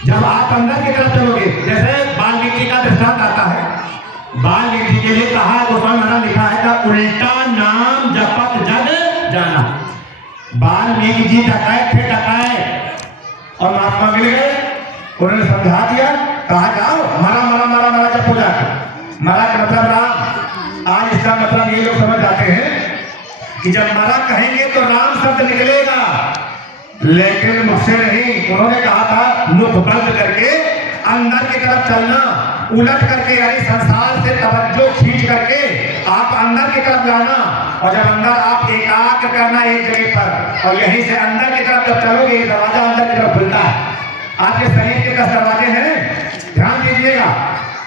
जब आप अंदर की तरफ चलोगे, जैसे वाल्मीकि का दृष्टांत आता है, वाल्मीकि के लिए कहा गोस्वामी महाराज लिखा है का उल्टा नाम जपत जग जाना। वाल्मीकि जी डकायत थे, डकायत, और महात्मा मिल गए, उन्होंने समझा दिया, कहा जाओ मरा मरा मरा मरा जब पूजा मरा का मतलब राम। आज इसका मतलब ये लोग समझ जाते हैं कि जब मरा कहेंगे तो राम शब्द निकलेगा, लेकिन मुझसे नहीं। उन्होंने कहा था मुख बंद करके अंदर की तरफ चलना, उलट करके, यानी संसार से तवज्जो खींच करके आप अंदर की तरफ जाना, और जब अंदर आप एकाग्र करना एक जगह पर, और यहीं से अंदर की तरफ जब चलोगे ये दरवाजा अंदर की तरफ खुलता है। आपके शरीर के 10 दरवाजे हैं, ध्यान दीजिएगा,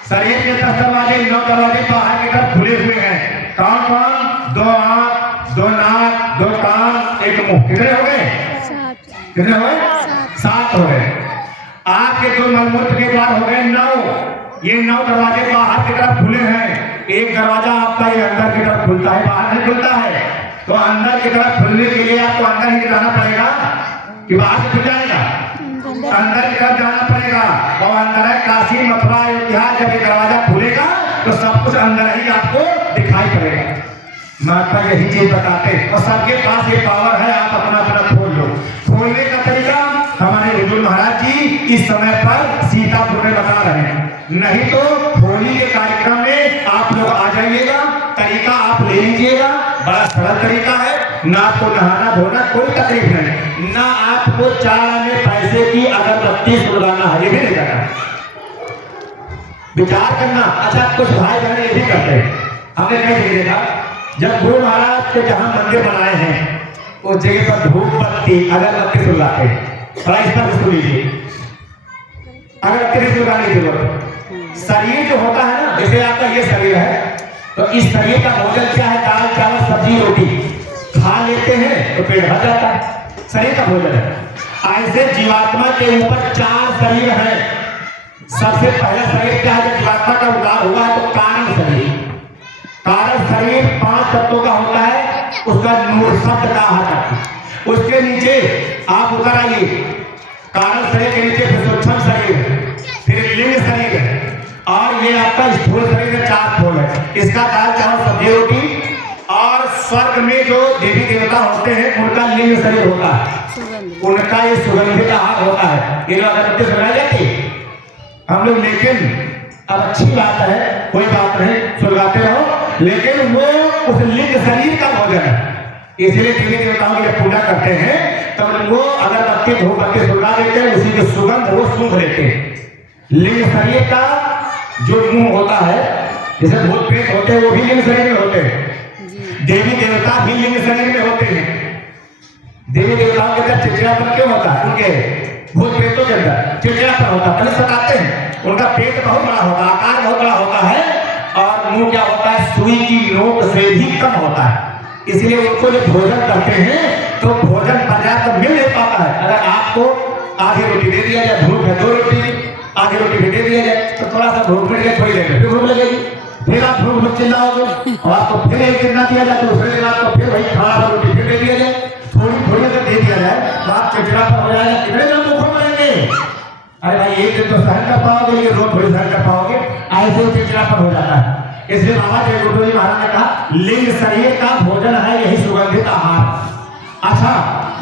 शरीर के 10 दरवाजे, 9 दरवाजे बाहर की तरफ खुले हुए हैं। कौन कौन? 2 आंख, 2 नाक, 2 कान, 1 मुंह। कितने हो गए? कितने हो गए? 7 हो गए। आपके 2 मलमूत्र के द्वार हो गए 9। ये 9 दरवाजे बाहर की तरफ खुले हैं। एक दरवाजा आपका ये अंदर की तरफ खुलता है, बाहर नहीं खुलता है। तो अंदर की तरफ खुलने के लिए आपको अंदर ही जाना पड़ेगा कि बाहर से खुल जाएगा? अंदर की तरफ जाना पड़ेगा। और अंदर है काशी, मथुरा, अयोध्या। जब ये दरवाजा खुलेगा तो सब कुछ अंदर ही आपको दिखाई पड़ेगा। महात्मा यही चीज बताते, और सबके पास ये पावर है, आप अपना अपना खोल लो। खोलने का तरीका हमारे हुजूर महाराज जी इस समय पर सीतापुर में बता रहे हैं। नहीं तो होली के कार्यक्रम में आप लोग आ जाइएगा, तरीका आप ले लीजिएगा, बड़ा सरल तरीका है। ना आपको नहाना धोना कोई तकलीफ नहीं, ना आपको 4 आने पैसे की अगरबत्ती सुलगाना है, ये भी नहीं करना। विचार करना। अच्छा, कुछ भाई बहन ये भी करते हैं, हमने कहीं देखा, जब गुरु महाराज के जहां मंदिर बनाए हैं उस जगह पर धूप बत्ती अगरबत्ती सुलगाते हैं। थोड़ा इस पर सुन लीजिए, अगरबत्ती सुलगाने की जरूरत। शरीर जो होता है ना, जैसे आपका ये शरीर है, तो इस शरीर का भोजन क्या है? दाल चावल सब्जी रोटी खा लेते हैं तो पेट भर जाता है, शरीर का भोजन है। ऐसे जीवात्मा के ऊपर 4 शरीर हैं। सबसे पहला शरीर क्या है? जब जीवात्मा का उद्धार हुआ तो कारण शरीर। कारण शरीर 5 तत्वों का होता है, उसका नूर शब्द का आहार। उसके नीचे आप उतर आइए, कारण शरीर के नीचे फिर सूक्ष्म शरीर, फिर लिंग शरीर है, और ये आपका स्थूल शरीर है। 4 फोल है। इसका दाल चावल सब्जी रोटी। और स्वर्ग में जो देवी देवता होते हैं उनका लिंग शरीर होता है, उनका ये सुगंधित आहार होता है। ये जो अगरबत्ती सुलगाई जाती हम लोग, लेकिन अब अच्छी बात है, कोई बात नहीं, सुलगाते रहो, लेकिन वो उस लिंग शरीर का भोजन है। इसलिए देवी देवताओं की जब पूजा करते हैं तब वो अगरबत्ती धूप बत्ती सुलगा देते हैं, उसी की सुगंध वो सूंघ लेते हैं। लिंग शरीर का जो मुंह होता है, जैसे भूत प्रेत होते हैं वो भी लिंग शरीर में होते हैं, देवी देवता भी लिंग शरीर में होते हैं। देवी देवताओं के अंदर चिड़चिड़ापन क्यों होता है? उनके भूत प्रेतों के अंदर चिड़चिड़ापन होता है, पहले सताते हैं। उनका पेट बहुत बड़ा होता है, आकार बहुत बड़ा होता है, और मुंह क्या होता है? सुई की नोक से भी कम होता है। इसलिए उनको जो भोजन करते हैं तो भोजन पर्याप्त मिल नहीं पाता है। अगर आपको आधी रोटी दे दिया जाए, भूख है 2 रोटी, आधी रोटी भी दे दिया जाए तो थोड़ा सा भूख मिल गया, थोड़ी देर में फिर भूख लगेगी, फिर आप भूख चिल्लाओगे, और आपको फिर एक दिन ना दिया जाए तो दूसरे दिन आपको फिर वही खाना रोटी फिर दे दिया जाए, थोड़ी थोड़ी अगर दे दिया जाए तो आप चिड़चिड़ापन हो जाएगा। कितने दिन भूख मरेंगे? अरे भाई, एक दिन तो सहन कर पाओगे, लेकिन रोज थोड़ी सहन कर पाओगे, ऐसे चिड़चिड़ापन हो जाता है। इसलिए बाबा जयगुरु जी महाराज ने कहा लिंग शरीर का भोजन है यही सुगंधित आहार। अच्छा,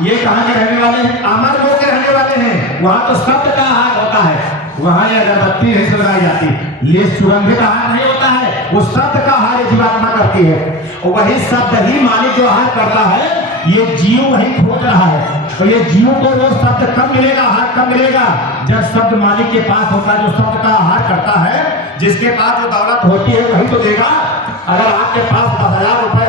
ये कहाँ के रहने वाले हैं? अमर लोक के रहने वाले हैं। वहां तो शब्द का आहार होता है, वहां ये अगरबत्ती नहीं सुलगाई जाती। ये सुगंधित आहार नहीं होता है, वो शब्द का आहार जीवात्मा करती है। और वही शब्द ही मालिक जो आहार करता है, ये जीव वही खोज रहा है। तो ये जीव को वो शब्द कब मिलेगा, आहार कब मिलेगा? जब शब्द मालिक के पास होता है, जो शब्द का आहार करता है, जिसके पास जो दौलत होती है वही तो देगा। अगर आपके पास 10,000 रुपए